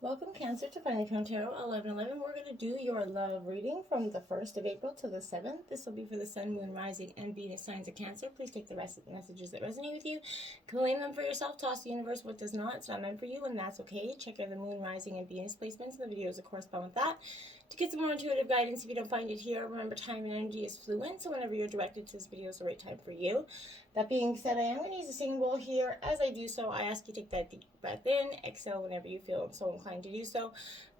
Welcome, Cancer, to Finally Found Tarot 1111. We're going to do your love reading from the 1st of April to the 7th. This will be for the Sun, Moon, Rising, and Venus signs of Cancer. Please take the rest of the messages that resonate with you, claim them for yourself, toss the universe what does not. It's not meant for you, and that's okay. Check out the Moon, Rising, and Venus placements in the videos that correspond with that. To get some more intuitive guidance, if you don't find it here, remember time and energy is fluent, so whenever you're directed to this video is the right time for you. That being said, I am going to use a singing bowl here. As I do so, I ask you to take that deep breath in, exhale whenever you feel so inclined to do so.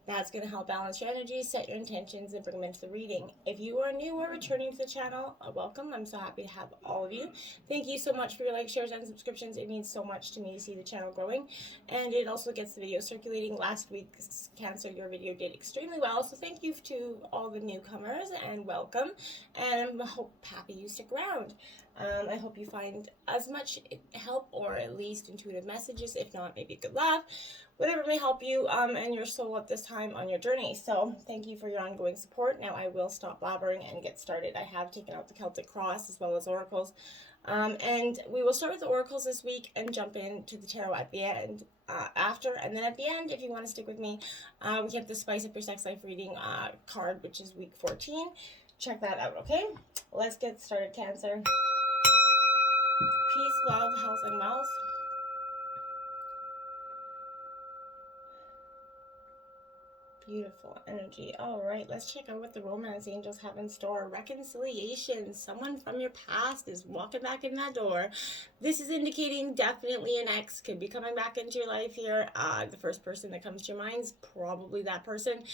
That's going to help balance your energy, set your intentions, and bring them into the reading. If you are new or returning to the channel, welcome. I'm so happy to have all of you. Thank you so much for your likes, shares, and subscriptions. It means so much to me to see the channel growing, and it also gets the video circulating. Last week's Cancer, your video did extremely well, so thank you to all the newcomers, and welcome, and I happy you stick around. I hope you find as much help, or at least intuitive messages, if not, maybe a good laugh, whatever may help you and your soul at this time on your journey. So thank you for your ongoing support. Now I will stop blabbering and get started. I have taken out the Celtic Cross as well as oracles. And we will start with the oracles this week and jump into the tarot at the end after. And then at the end, if you want to stick with me, we get the Spice Up Your Sex Life reading card, which is week 14. Check that out, okay? Let's get started, Cancer. Peace, love, health, and wealth. Beautiful energy. All right, let's check out what the romance angels have in store. Reconciliation. Someone from your past is walking back in that door. This is indicating definitely an ex could be coming back into your life here. The first person that comes to your mind is probably that person.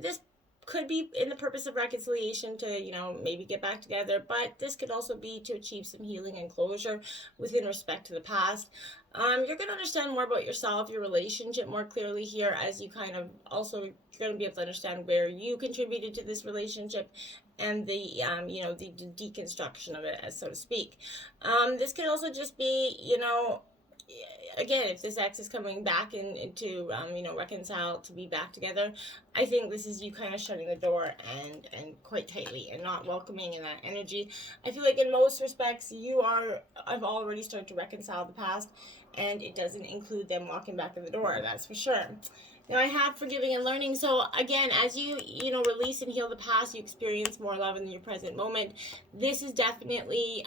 This could be in the purpose of reconciliation to, maybe get back together, but this could also be to achieve some healing and closure within respect to the past. You're going to understand more about yourself, your relationship more clearly here, as you kind of also, you're going to be able to understand where you contributed to this relationship and the the deconstruction of it, as so to speak. This could also just be, again, if this ex is coming back into reconcile, to be back together, I think this is you kind of shutting the door and quite tightly and not welcoming in that energy. I feel like in most respects I've already started to reconcile the past, and it doesn't include them walking back in the door, that's for sure. Now I have forgiving and learning. So again, as you release and heal the past, you experience more love in your present moment. This is definitely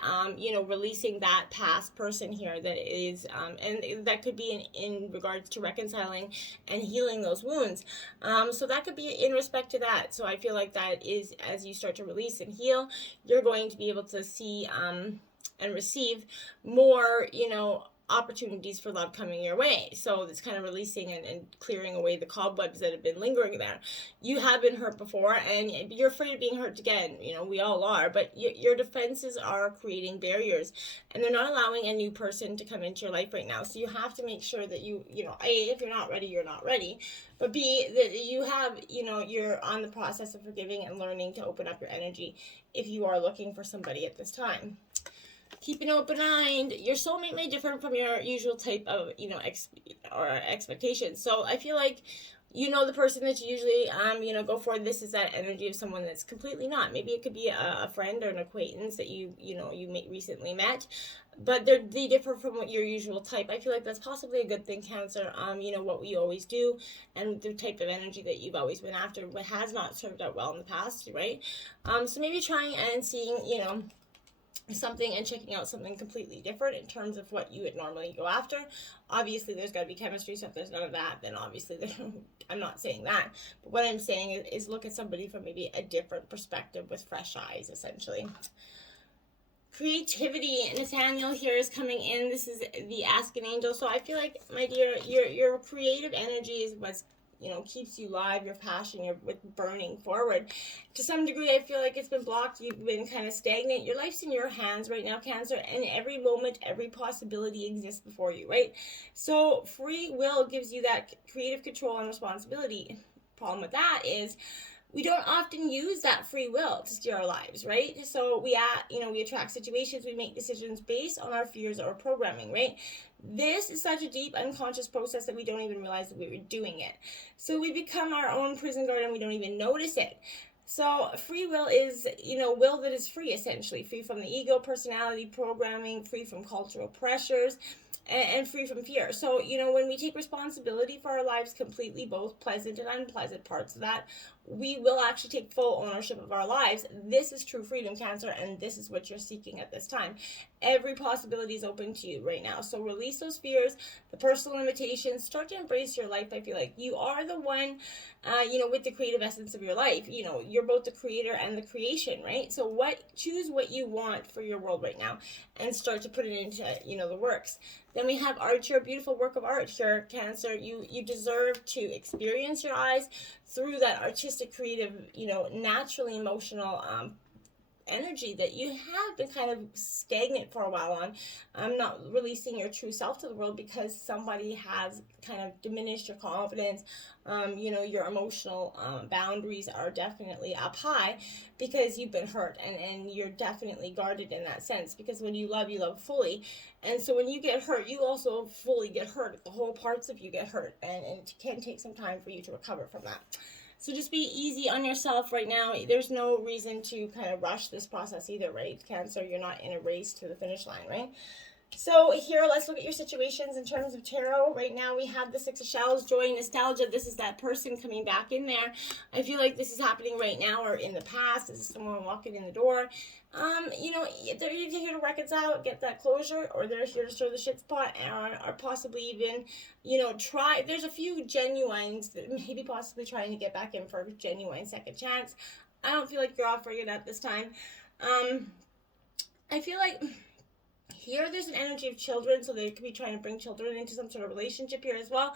releasing that past person here that is and that could be in regards to reconciling and healing those wounds. So that could be in respect to that. So I feel like that is, as you start to release and heal, you're going to be able to see and receive more opportunities for love coming your way. So it's kind of releasing and clearing away the cobwebs that have been lingering there. You have been hurt before, and you're afraid of being hurt again. We all are, but your defenses are creating barriers, and they're not allowing a new person to come into your life right now. So you have to make sure that A, if you're not ready, you're not ready, but B, that you have, you're on the process of forgiving and learning to open up your energy if you are looking for somebody at this time. Keep an open mind. Your soulmate may differ from your usual type of, or expectations. So I feel like, the person that you usually, go for. This is that energy of someone that's completely not. Maybe it could be a friend or an acquaintance that you recently met, but they differ from what your usual type. I feel like that's possibly a good thing, Cancer. What we always do, and the type of energy that you've always been after, but has not served out well in the past, right? So maybe trying and seeing, something and checking out something completely different in terms of what you would normally go after. Obviously there's got to be chemistry, so if there's none of that, then obviously I'm not saying that, but what I'm saying is look at somebody from maybe a different perspective with fresh eyes, essentially. Creativity. Nathaniel here is coming in. This is the Asking Angel. So I feel like, my dear, your creative energy is what's keeps you alive, your passion, you're burning forward. To some degree, I feel like it's been blocked. You've been kind of stagnant. Your life's in your hands right now, Cancer, and every moment, every possibility exists before you, right? So free will gives you that creative control and responsibility. Problem with that is we don't often use that free will to steer our lives, right? So we attract situations, we make decisions based on our fears or programming, right? This is such a deep unconscious process that we don't even realize that we were doing it. So we become our own prison guard and we don't even notice it. So free will is, will that is free, essentially. Free from the ego, personality, programming, free from cultural pressures. and free from fear. So, when we take responsibility for our lives completely, both pleasant and unpleasant parts of that, we will actually take full ownership of our lives. This is true freedom, Cancer, and this is what you're seeking at this time. Every possibility is open to you right now. So release those fears, the personal limitations, start to embrace your life. I feel like you are the one, with the creative essence of your life. You're both the creator and the creation, right? So choose what you want for your world right now and start to put it into, the works. Then we have art, your beautiful work of art here, Cancer. You deserve to experience your eyes through that artistic, creative, naturally emotional energy that you have been kind of stagnant for a while on. Not releasing your true self to the world because somebody has kind of diminished your confidence. Your emotional boundaries are definitely up high because you've been hurt, and you're definitely guarded in that sense, because when you love fully. And so when you get hurt, you also fully get hurt. The whole parts of you get hurt, and it can take some time for you to recover from that. So just be easy on yourself right now. There's no reason to kind of rush this process either, right, Cancer? You're not in a race to the finish line, right? So here, let's look at your situations in terms of tarot. Right now, we have the Six of Shells, joy, nostalgia. This is that person coming back in there. I feel like this is happening right now or in the past. This is someone walking in the door. They're either here to reconcile, get that closure, or they're here to stir the shit pot, or possibly even, try. There's a few genuines that maybe possibly trying to get back in for a genuine second chance. I don't feel like you're offering it at this time. I feel like here there's an energy of children, so they could be trying to bring children into some sort of relationship here as well.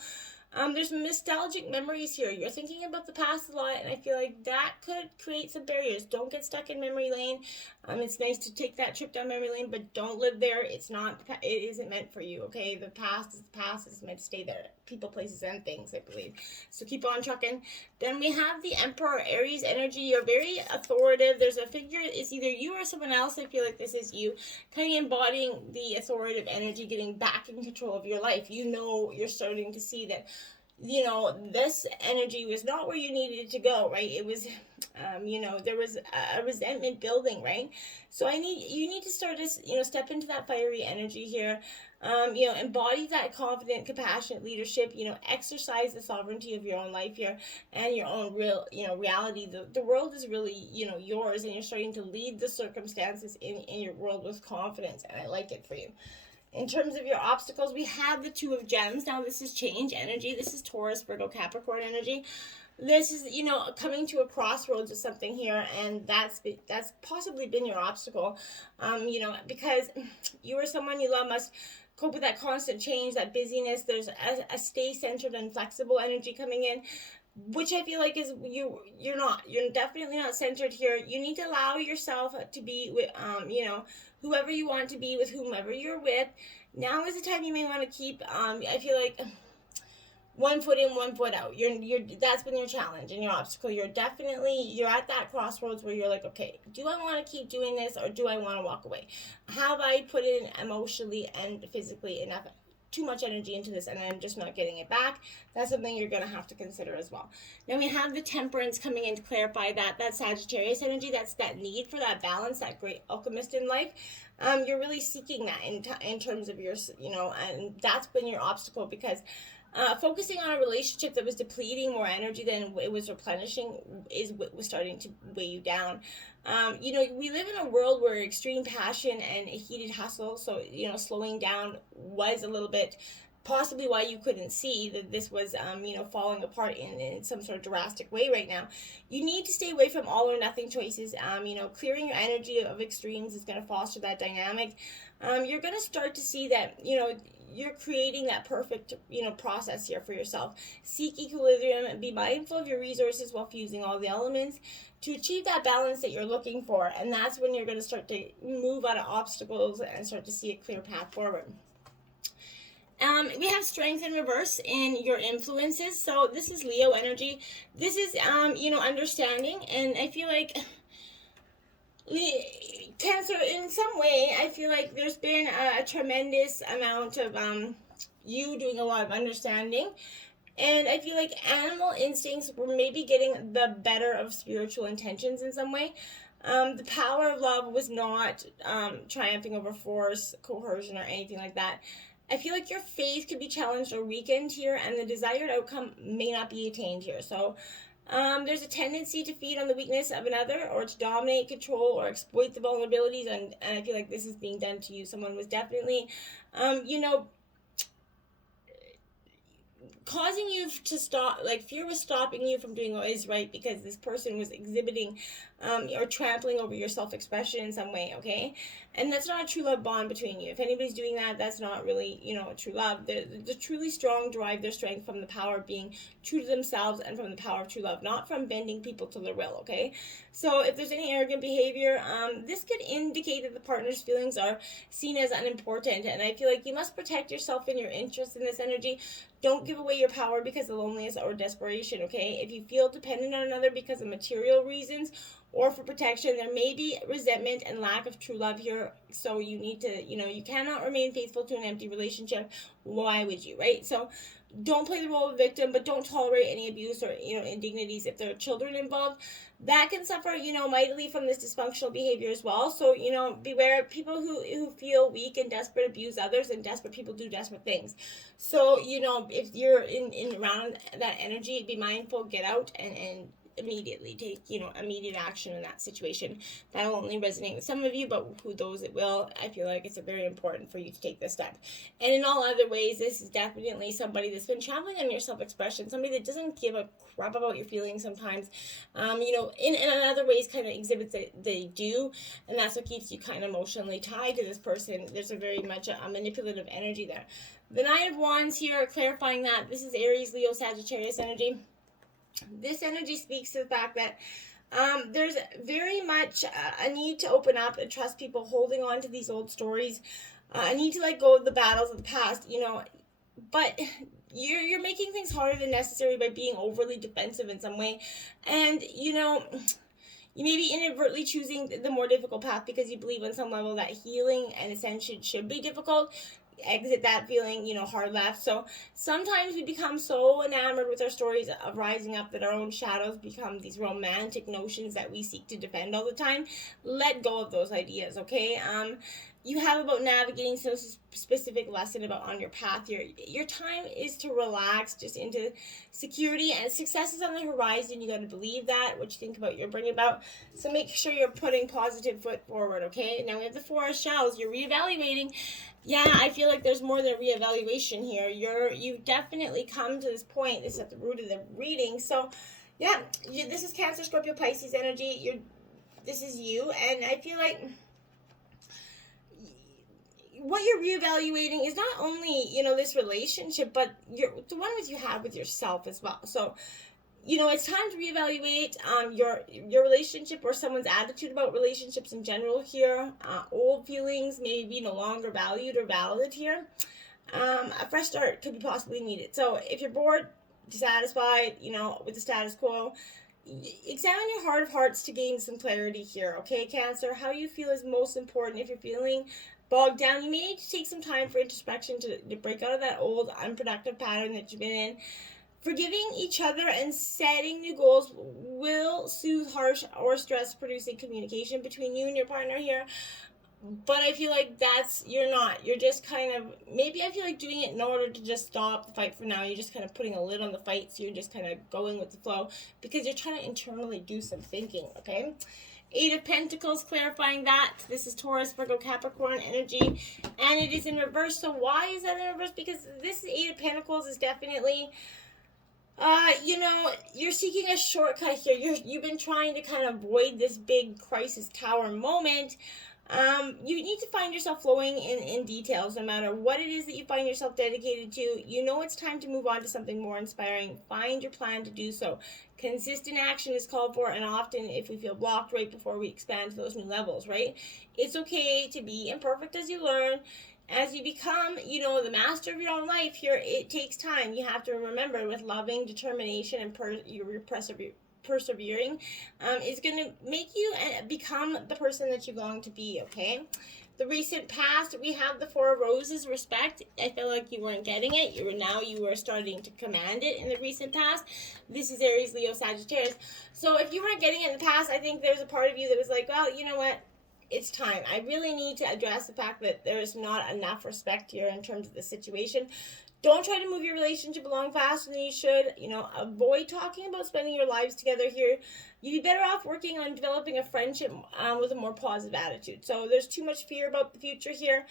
There's nostalgic memories here. You're thinking about the past a lot, and I feel like that could create some barriers. Don't get stuck in memory lane. It's nice to take that trip down memory lane, but don't live there. It isn't meant for you, okay? The past is the past. It's meant to stay there. People, places, and things, I believe. So keep on trucking. Then we have the Emperor, Aries energy. You're very authoritative. There's a figure. It's either you or someone else. I feel like this is you. Kind of embodying the authoritative energy, getting back in control of your life. You're starting to see that this energy was not where you needed it to go, right? It was, there was a resentment building, right? So you need to start to, step into that fiery energy here. Embody that confident, compassionate leadership, exercise the sovereignty of your own life here and your own real, reality. The world is really, yours, and you're starting to lead the circumstances in your world with confidence, and I like it for you. In terms of your obstacles, we have the Two of Gems. Now, this is change energy. This is Taurus, Virgo, Capricorn energy. This is, coming to a crossroads of something here, and that's possibly been your obstacle, because you or someone you love must cope with that constant change, that busyness. There's a stay-centered and flexible energy coming in, which I feel like is you're definitely not centered here. You need to allow yourself to be with, whoever you want to be with, whomever you're with. Now is the time you may want to keep, I feel like, one foot in, one foot out. That's been your challenge and your obstacle. You're at that crossroads where you're like, okay, do I want to keep doing this, or do I want to walk away? Have I put in emotionally and physically enough, too much energy into this, and I'm just not getting it back? That's something you're going to have to consider as well. Then we have the Temperance coming in to clarify that Sagittarius energy. That's that need for that balance, that great alchemist in life. You're really seeking that in terms of your, and that's been your obstacle, because focusing on a relationship that was depleting more energy than it was replenishing is what was starting to weigh you down. We live in a world where extreme passion and a heated hustle, so, slowing down was a little bit possibly why you couldn't see that this was, falling apart in some sort of drastic way right now. You need to stay away from all or nothing choices. Clearing your energy of extremes is going to foster that dynamic. You're going to start to see that, you're creating that perfect, process here for yourself. Seek equilibrium and be mindful of your resources while fusing all the elements to achieve that balance that you're looking for. And that's when you're going to start to move out of obstacles and start to see a clear path forward. We have strength in reverse in your influences. So this is Leo energy. This is, understanding. And I feel like Cancer, in some way, I feel like there's been a tremendous amount of you doing a lot of understanding. And I feel like animal instincts were maybe getting the better of spiritual intentions in some way. The power of love was not triumphing over force, coercion, or anything like that. I feel like your faith could be challenged or weakened here, and the desired outcome may not be attained here. So there's a tendency to feed on the weakness of another, or to dominate, control, or exploit the vulnerabilities, and I feel like this is being done to you. Someone was definitely, you know, causing you to stop, like fear was stopping you from doing what is right, because this person was exhibiting or trampling over your self-expression in some way, okay? And that's not a true love bond between you. If anybody's doing that, that's not really, a true love. The truly strong derive their strength from the power of being true to themselves, and from the power of true love, not from bending people to their will, okay? So if there's any arrogant behavior, this could indicate that the partner's feelings are seen as unimportant, and I feel like you must protect yourself and your interest in this energy. Don't give away your power because of loneliness or desperation, okay? If you feel dependent on another because of material reasons or for protection, there may be resentment and lack of true love here. So you need to, you cannot remain faithful to an empty relationship. Why would you, right? So don't play the role of victim, but don't tolerate any abuse or, indignities. If there are children involved, that can suffer, mightily from this dysfunctional behavior as well. So, beware people who feel weak and desperate abuse others, and desperate people do desperate things. So, if you're in around that energy, be mindful, get out, and immediately take, immediate action in that situation. That'll only resonate with some of you, but who those it will, I feel like it's very important for you to take this step. And in all other ways, this is definitely somebody that's been traveling on your self-expression, somebody that doesn't give a crap about your feelings sometimes, in other ways kind of exhibits that they do, and that's what keeps you kind of emotionally tied to this person. There's a very much a manipulative energy there. The Nine of Wands here, clarifying that this is Aries, Leo, Sagittarius energy. This energy speaks to the fact that there's very much a need to open up and trust people, holding on to these old stories. A need to let go of the battles of the past, but you're making things harder than necessary by being overly defensive in some way. And, you may be inadvertently choosing the more difficult path because you believe on some level that healing and ascension should be difficult. Exit that feeling, hard left. So sometimes we become so enamored with our stories of rising up that our own shadows become these romantic notions that we seek to defend all the time. Let go of those ideas, okay? You have about navigating some specific lesson about on your path. Your time is to relax just into security, and success is on the horizon. You got to believe that, what you think about you're bringing about. So make sure you're putting positive foot forward, okay? Now we have the Four of Shells. You're reevaluating. Yeah, I feel like there's more than reevaluation here. You've definitely come to this point. This is at the root of the reading. So, yeah, this is Cancer, Scorpio, Pisces energy. This is you, and I feel like what you're reevaluating is not only, this relationship, but the one you have with yourself as well. So, it's time to reevaluate your relationship or someone's attitude about relationships in general here. Old feelings may be no longer valued or valid here. A fresh start could be possibly needed. So if you're bored, dissatisfied, with the status quo, examine your heart of hearts to gain some clarity here, okay, Cancer? How you feel is most important. If you're feeling bogged down, you may need to take some time for introspection to break out of that old unproductive pattern that you've been in. Forgiving each other and setting new goals will soothe harsh or stress-producing communication between you and your partner here. But I feel like you're just kind of, maybe I feel like doing it in order to just stop the fight for now. You're just kind of putting a lid on the fight, so you're just kind of going with the flow because you're trying to internally do some thinking, okay? Eight of Pentacles, clarifying that. This is Taurus, Virgo, Capricorn energy, and it is in reverse. So why is that in reverse? Because this Eight of Pentacles is definitely... you're seeking a shortcut here. You've been trying to kind of avoid this big crisis tower moment. You need to find yourself flowing in details, no matter what it is that you find yourself dedicated to. It's time to move on to something more inspiring. Find your plan to do so. Consistent action is called for, and often if we feel blocked right before we expand to those new levels, right? It's okay to be imperfect as you learn. As you become, the master of your own life here, it takes time. You have to remember, with loving determination and persevering, is going to make you become the person that you long to be, okay? The recent past, we have the Four of Roses, respect. I feel like you weren't getting it. You were starting to command it in the recent past. This is Aries, Leo, Sagittarius. So if you weren't getting it in the past, I think there's a part of you that was like, well, you know what? it's time. I really need to address the fact that there's not enough respect here in terms of the situation. Don't try to move your relationship along faster than you should. Avoid talking about spending your lives together here. You'd be better off working on developing a friendship with a more positive attitude. So there's too much fear about the future here.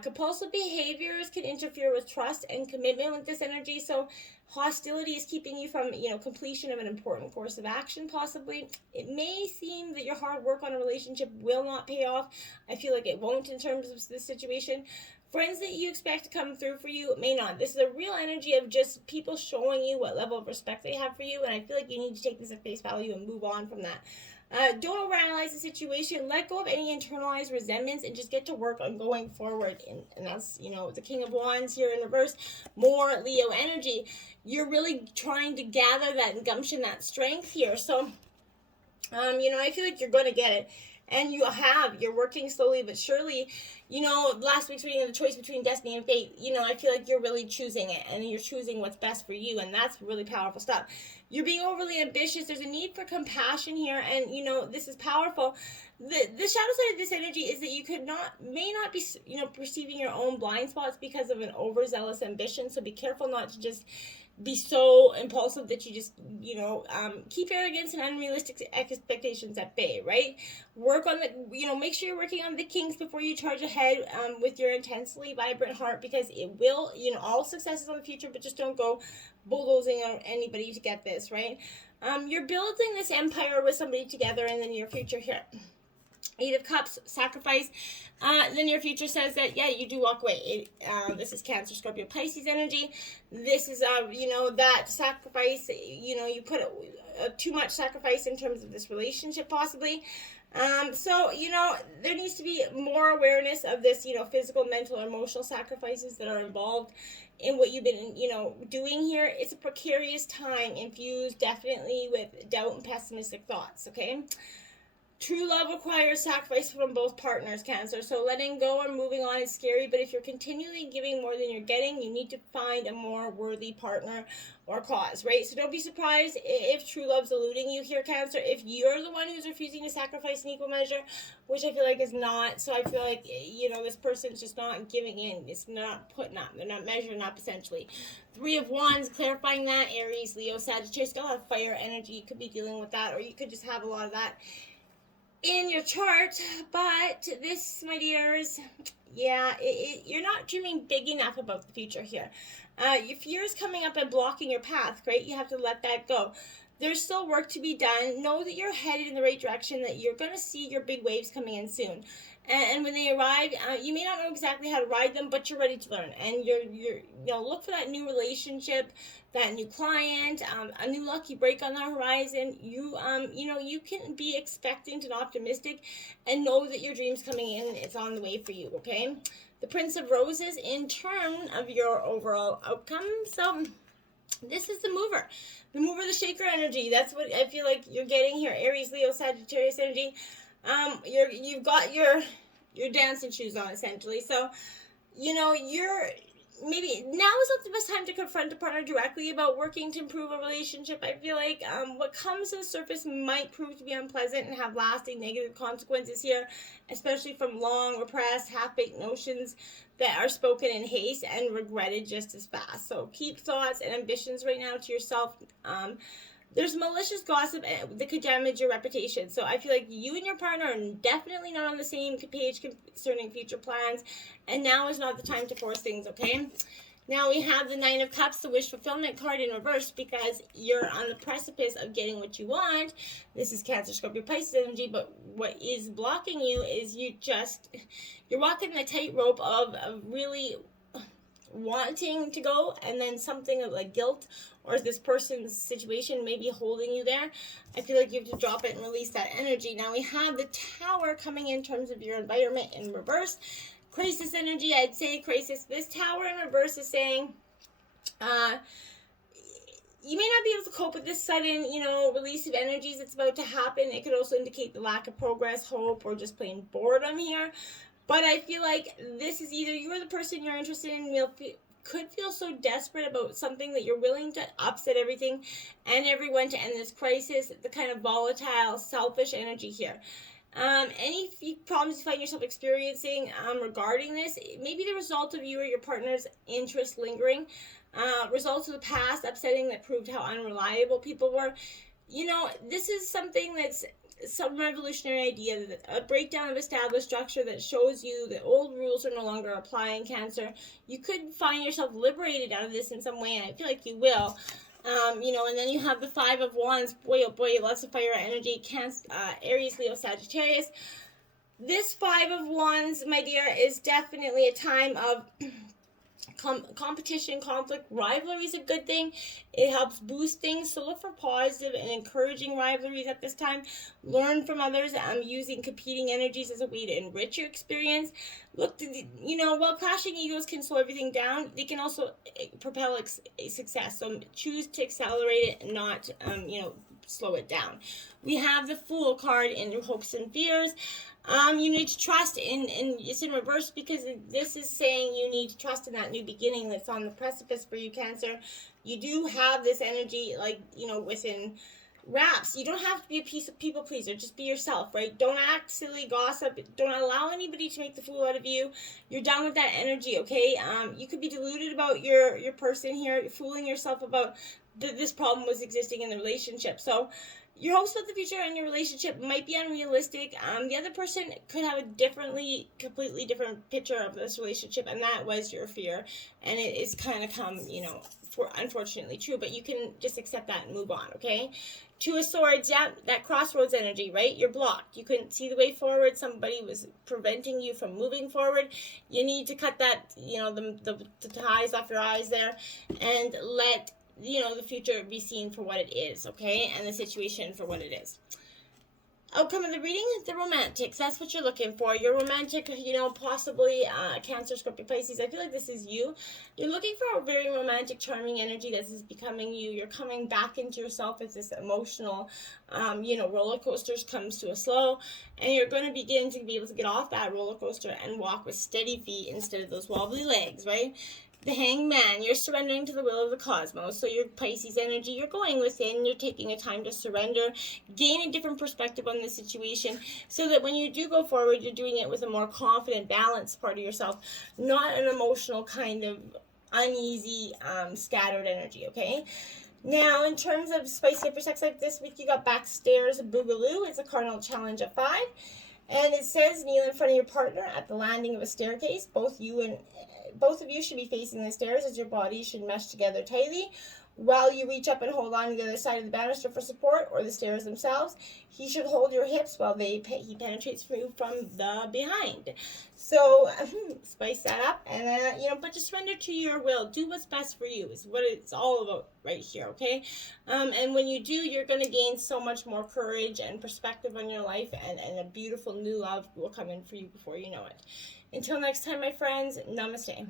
Compulsive behaviors can interfere with trust and commitment with this energy. So hostility is keeping you from, completion of an important course of action, possibly. It may seem that your hard work on a relationship will not pay off. I feel like it won't in terms of this situation. Friends that you expect to come through for you may not. This is a real energy of just people showing you what level of respect they have for you, and I feel like you need to take this at face value and move on from that. Don't overanalyze the situation. Let go of any internalized resentments and just get to work on going forward. And that's, the King of Wands here in reverse. More Leo energy. You're really trying to gather that gumption, that strength here. So, I feel like you're going to get it. And you're working slowly but surely. Last week's reading, the choice between destiny and fate, I feel like you're really choosing it, and you're choosing what's best for you, and that's really powerful stuff. You're being overly ambitious. There's a need for compassion here, and, this is powerful. The shadow side of this energy is that you may not be, perceiving your own blind spots because of an overzealous ambition, so be careful not to just be so impulsive that you just, keep arrogance and unrealistic expectations at bay, right? Work on make sure you're working on the kinks before you charge ahead with your intensely vibrant heart, because it will, all success is on the future, but just don't go bulldozing on anybody to get this, right? You're building this empire with somebody together in the near future here. 8 of Cups, sacrifice. The near future says that, you do walk away. This is Cancer, Scorpio, Pisces energy. This is, that sacrifice, you put too much sacrifice in terms of this relationship, possibly. So, there needs to be more awareness of this, physical, mental, or emotional sacrifices that are involved in what you've been, doing here. It's a precarious time infused definitely with doubt and pessimistic thoughts, okay? True love requires sacrifice from both partners, Cancer. So letting go or moving on is scary, but if you're continually giving more than you're getting, you need to find a more worthy partner or cause, right? So don't be surprised if true love's eluding you here, Cancer. If you're the one who's refusing to sacrifice in equal measure, which I feel like is not. So I feel like, this person's just not giving in. It's not putting up. They're not measuring up, essentially. 3 of Wands, clarifying that. Aries, Leo, Sagittarius, got a lot of fire energy. You could be dealing with that, or you could just have a lot of that in your chart. But this, my dears, you're not dreaming big enough about the future here. Your fear is coming up and blocking your path, right? You have to let that go. There's still work to be done. Know that you're headed in the right direction, that you're going to see your big waves coming in soon. And when they arrive, you may not know exactly how to ride them, but you're ready to learn. And you're look for that new relationship, that new client, a new lucky break on the horizon. You can be expectant and optimistic, and know that your dream's coming in. It's on the way for you, okay? The Prince of Roses in terms of your overall outcome. So this is the mover, the shaker energy. That's what I feel like you're getting here. Aries, Leo, Sagittarius energy. You've got your dancing shoes on, essentially. So, you're maybe now is not the best time to confront a partner directly about working to improve a relationship. I feel like what comes to the surface might prove to be unpleasant and have lasting negative consequences here, especially from long repressed, half-baked notions that are spoken in haste and regretted just as fast. So keep thoughts and ambitions right now to yourself. There's malicious gossip that could damage your reputation. So I feel like you and your partner are definitely not on the same page concerning future plans. And now is not the time to force things, okay? Now we have the 9 of Cups, the wish fulfillment card in reverse, because you're on the precipice of getting what you want. This is Cancer, Scorpio, Pisces energy. But what is blocking you is you're walking the tightrope of really wanting to go, and then something like guilt or this person's situation may be holding you there. I feel like you have to drop it and release that energy. Now we have the Tower coming in terms of your environment in reverse. Crisis energy, I'd say crisis. This Tower in reverse is saying you may not be able to cope with this sudden, release of energies that's about to happen. It could also indicate the lack of progress, hope, or just plain boredom here. But I feel like this is either you or the person you're interested in could feel so desperate about something that you're willing to upset everything and everyone to end this crisis, the kind of volatile, selfish energy here. Any problems you find yourself experiencing regarding this, it may be the result of you or your partner's interest lingering. Results of the past upsetting that proved how unreliable people were. This is something that's some revolutionary idea, a breakdown of established structure that shows you that old rules are no longer applying, Cancer. You could find yourself liberated out of this in some way, and I feel like you will. And then you have the Five of Wands. Boy, oh boy, lots of fire energy. Cancer, Aries, Leo, Sagittarius. This Five of Wands, my dear, is definitely a time of competition, conflict. Rivalry is a good thing. It helps boost things, so look for positive and encouraging rivalries at this time. Learn from others. Using competing energies as a way to enrich your experience. Look to while clashing egos can slow everything down, they can also propel success. So choose to accelerate it and not slow it down. We have the Fool card in your hopes and fears. You need to trust in it's in reverse, because this is saying you need to trust in that new beginning that's on the precipice for you, Cancer. You do have this energy, within wraps. You don't have to be a people pleaser. Just be yourself, right? Don't act silly, gossip. Don't allow anybody to make the fool out of you. You're done with that energy, okay? You could be deluded about your person here, fooling yourself about this problem was existing in the relationship. So your hopes about the future and your relationship might be unrealistic. The other person could have a completely different picture of this relationship, and that was your fear. And it is kind of unfortunately true, but you can just accept that and move on, okay? Two of Swords, yeah, that crossroads energy, right? You're blocked. You couldn't see the way forward. Somebody was preventing you from moving forward. You need to cut that, the ties off your eyes there, and let the future be seen for what it is, okay? And the situation for what it is. Outcome of the reading, the romantics. That's what you're looking for. You're romantic, possibly Cancer, Scorpio, Pisces. I feel like this is you. You're looking for a very romantic, charming energy that is becoming you. You're coming back into yourself as this emotional, roller coasters comes to a slow, and you're going to begin to be able to get off that roller coaster and walk with steady feet instead of those wobbly legs, right? The Hangman, you're surrendering to the will of the cosmos. So your Pisces energy, you're going within, you're taking a time to surrender, gain a different perspective on the situation, so that when you do go forward, you're doing it with a more confident, balanced part of yourself, not an emotional kind of uneasy, scattered energy, okay? Now, in terms of spicy up your sex life this week, you got Backstairs Boogaloo. It's a cardinal challenge of 5. And it says, kneel in front of your partner at the landing of a staircase. Both of you should be facing the stairs, as your bodies should mesh together tightly. While you reach up and hold on to the other side of the banister for support, or the stairs themselves, he should hold your hips while he penetrates you from the behind. So spice that up, and but just surrender to your will. Do what's best for you is what it's all about right here, okay? And when you do, you're going to gain so much more courage and perspective on your life, and a beautiful new love will come in for you before you know it. Until next time, my friends, namaste.